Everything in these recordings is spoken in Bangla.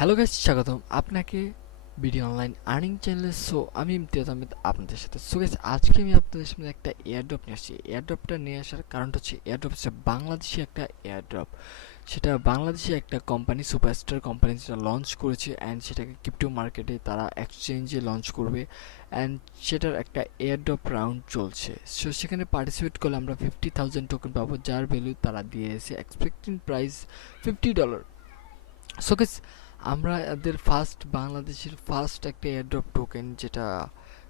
হ্যালো গাইস, স্বাগতম আপনাকে ভিডিও অনলাইন আর্নিং চ্যানেলে। সো আমি ইমতিয়াজ আহমেদ আপনাদের সাথে। সো গাইস, আজকে আমি আপনাদের সামনে একটা এয়ারড্রপ নিয়ে আসছি। এয়ারড্রপটা নিয়ে আসার কারণটা হচ্ছে এয়ারড্রপ হচ্ছে বাংলাদেশি একটা এয়ারড্রপ। সেটা বাংলাদেশি একটা কোম্পানি, সুপারস্টার কোম্পানি, যেটা লঞ্চ করেছে অ্যান্ড সেটাকে ক্রিপ্টো মার্কেটে তারা এক্সচেঞ্জে লঞ্চ করবে অ্যান্ড সেটার একটা এয়ারড্রপ রাউন্ড চলছে। সো সেখানে পার্টিসিপেট করলে আমরা 50,000 টোকেন পাবো, যার ভ্যালু তারা দিয়েছে এক্সপেক্টিং প্রাইস $50। সো গাইস, আমরা এদের বাংলাদেশের ফার্স্ট একটা এয়ারড্রপ টোকেন যেটা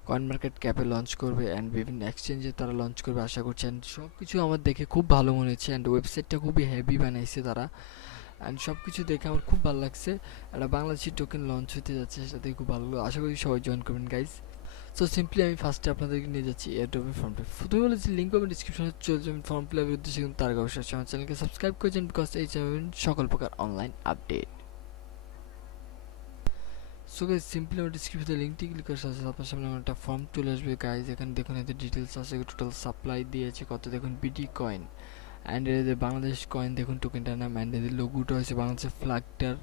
কয়েন মার্কেট ক্যাপে লঞ্চ করবে অ্যান্ড বিভিন্ন এক্সচেঞ্জে তারা লঞ্চ করবে আশা করছি। অ্যান্ড সব কিছু আমার দেখে খুব ভালো মনে হচ্ছে অ্যান্ড ওয়েবসাইটটা খুবই হেভি বানাইছে তারা। অ্যান্ড সব কিছু দেখে আমার খুব ভালো লাগছে। একটা বাংলাদেশি টোকেন লঞ্চ হতে যাচ্ছে, সেটা দেখে খুব ভালো লাগলো। আশা করি সবাই জয়েন করবেন গাইজ। সো সিম্পলি আমি ফার্স্টে আপনাদেরকে নিয়ে যাচ্ছি এয়ারড্রপের ফর্মটা। প্রথমে বলেছি লিঙ্ক পাবেন ডিসক্রিপশনে, চলে যাবেন ফর্ম ফিল আপের উদ্দেশ্যে। কিন্তু তার আগে অবশ্যই আমার চ্যানেলকে সাবস্ক্রাইব করেছেন, বিকজ এই চ্যানেল সকল প্রকার online update. So guys, simply আমার ডিসক্রিপশনে লিঙ্কটি ক্লিক করে সাথে আপনার সামনে আমার একটা ফর্ম চলে আসবে গাইজ। এখানে দেখুন এদের ডিটেলস আছে, টোটাল সাপ্লাই দিয়েছে কত, দেখুন বিডি কয়েন অ্যান্ড এদের বাংলাদেশ কয়েন, দেখুন টোকেনটার নাম অ্যান্ড এদের লোগোটা হচ্ছে বাংলাদেশের ফ্ল্যাগটার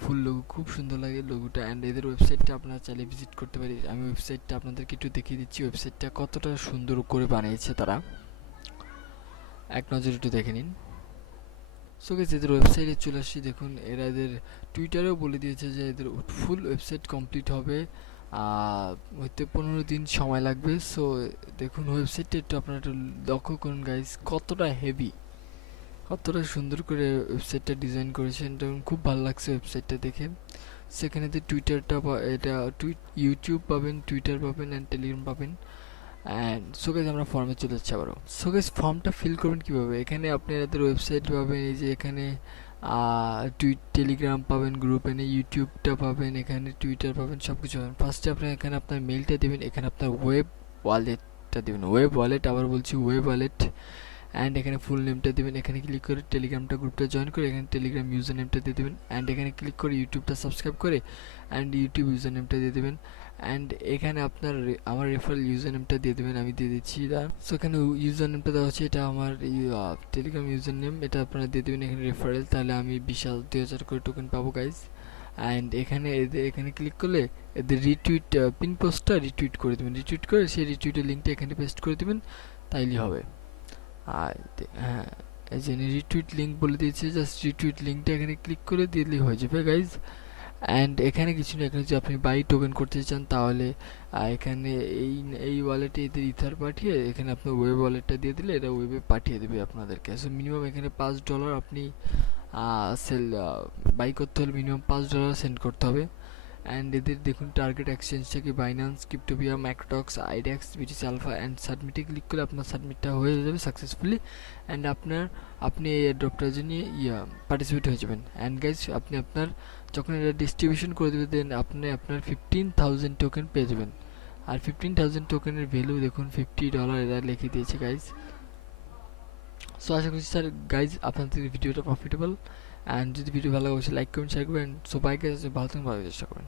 ফুল লোগো, খুব সুন্দর লাগে লোগোটা। অ্যান্ড এদের ওয়েবসাইটটা আপনারা চাইলে ভিজিট করতে পারি। আমি ওয়েবসাইটটা আপনাদেরকে একটু দেখিয়ে দিচ্ছি, ওয়েবসাইটটা কতটা সুন্দর করে বানিয়েছে তারা, এক নজর একটু দেখে নিন। সো গাইস, এদের ওয়েবসাইটে চলে আসছি। দেখুন এরা এদের টুইটারেও বলে দিয়েছে যে এদের ফুল ওয়েবসাইট কমপ্লিট হবে হইতে 15 দিন সময় লাগবে। সো দেখুন ওয়েবসাইটটা একটু আপনারা একটু লক্ষ্য করুন গাইস, কতটা হেভি, কতটা সুন্দর করে ওয়েবসাইটটা ডিজাইন করেছেন। দেখুন খুব ভালো লাগছে ওয়েবসাইটটা দেখে। সেখানে টুইটারটা এটা ইউটিউব পাবেন, টুইটার পাবেন অ্যান্ড টেলিগ্রাম পাবেন। অ্যান্ড সো গাইস, আমরা ফর্মে চলে যাচ্ছি আবারও। সো গাইস, ফর্মটা ফিল করবেন কীভাবে? এখানে আপনি এদের ওয়েবসাইট পাবেন, এই যে এখানে টেলিগ্রাম পাবেন, গ্রুপ এনে ইউটিউবটা পাবেন, এখানে টুইটার পাবেন, সব কিছু পাবেন। ফার্স্টে আপনি এখানে আপনার মেলটা দেবেন, এখানে আপনার ওয়েব ওয়ালেটটা দেবেন, ওয়েব ওয়ালেট, আবার বলছি ওয়েব ওয়ালেট। অ্যান্ড এখানে ফুল নেমটা দেবেন, এখানে ক্লিক করে টেলিগ্রামটা গ্রুপটা জয়েন করে এখানে টেলিগ্রাম ইউজার নেমটা দিয়ে দেবেন। অ্যান্ড এখানে ক্লিক করে ইউটিউবটা সাবস্ক্রাইব করে অ্যান্ড ইউটিউব ইউজার নেমটা দিয়ে দেবেন। অ্যান্ড এখানে আপনার আমার রেফারেল ইউজার নেমটা দিয়ে দেবেন, আমি দিয়ে দিচ্ছি। সো এখানে ইউজার নেমটা দেওয়া হচ্ছে, এটা আমার টেলিগ্রাম ইউজার নেম, এটা আপনারা দিয়ে দেবেন এখানে রেফারেল, তাহলে আমি 20,000 করে টোকেন পাবো গাইজ। অ্যান্ড এখানে এখানে ক্লিক করলে এদের রিটুইট পিন পোস্টটা রিটুইট করে দেবেন, রিটুইট করে সেই রিটুইটের লিঙ্কটা এখানে পেস্ট করে দেবেন, তাইলেই হবে। আর হ্যাঁ, এই যে রিটুইট লিঙ্ক বলে দিয়েছে, জাস্ট রিটুইট লিঙ্কটা এখানে ক্লিক করে দিলেই হয়ে যাবে গাইজ। অ্যান্ড এখানে কিছু না, এখানে যদি আপনি বাই টোকেন করতে চান তাহলে এখানে এই ওয়ালেটে এদের ইথার পাঠিয়ে এখানে আপনার ওয়েব ওয়ালেটটা দিয়ে দিলে এটা ওয়েবে পাঠিয়ে দেবে আপনাদেরকে। সো মিনিমাম এখানে $5 আপনি সেল বাই করতে হলে মিনিমাম $5 সেন্ড করতে হবে। অ্যান্ড এদের দেখুন টার্গেট এক্সচেঞ্জটা কি বাইন্যান্স, ক্রিপ্টোপিয়া, ম্যাক্রোটক্স, আইডেক্স, বিটিসি আলফা। অ্যান্ড সাবমিটে ক্লিক করলে আপনার সাবমিটটা হয়ে যাবে সাকসেসফুলি অ্যান্ড আপনি এই এয়ারড্রপটার জন্য পার্টিসিপেট হয়ে যাবেন। অ্যান্ড গাইজ, আপনি আপনার যখন এটা ডিস্ট্রিবিউশন করে দেবে দেন আপনি আপনার 15,000 টোকেন পেয়ে যাবেন। আর 15,000 টোকেনের ভ্যালু দেখুন $50 এরা লিখে দিয়েছে গাইজ। সো আশা করছি স্যার গাইজ আপনাদের ভিডিওটা প্রফিটেবল। অ্যান্ড যদি ভিডিও ভালো লাগে অবশ্যই লাইক করবেন, শেয়ার করবেন। সো বাই গাইজ, ভালো থাকবেন, ভালো চেষ্টা করবেন।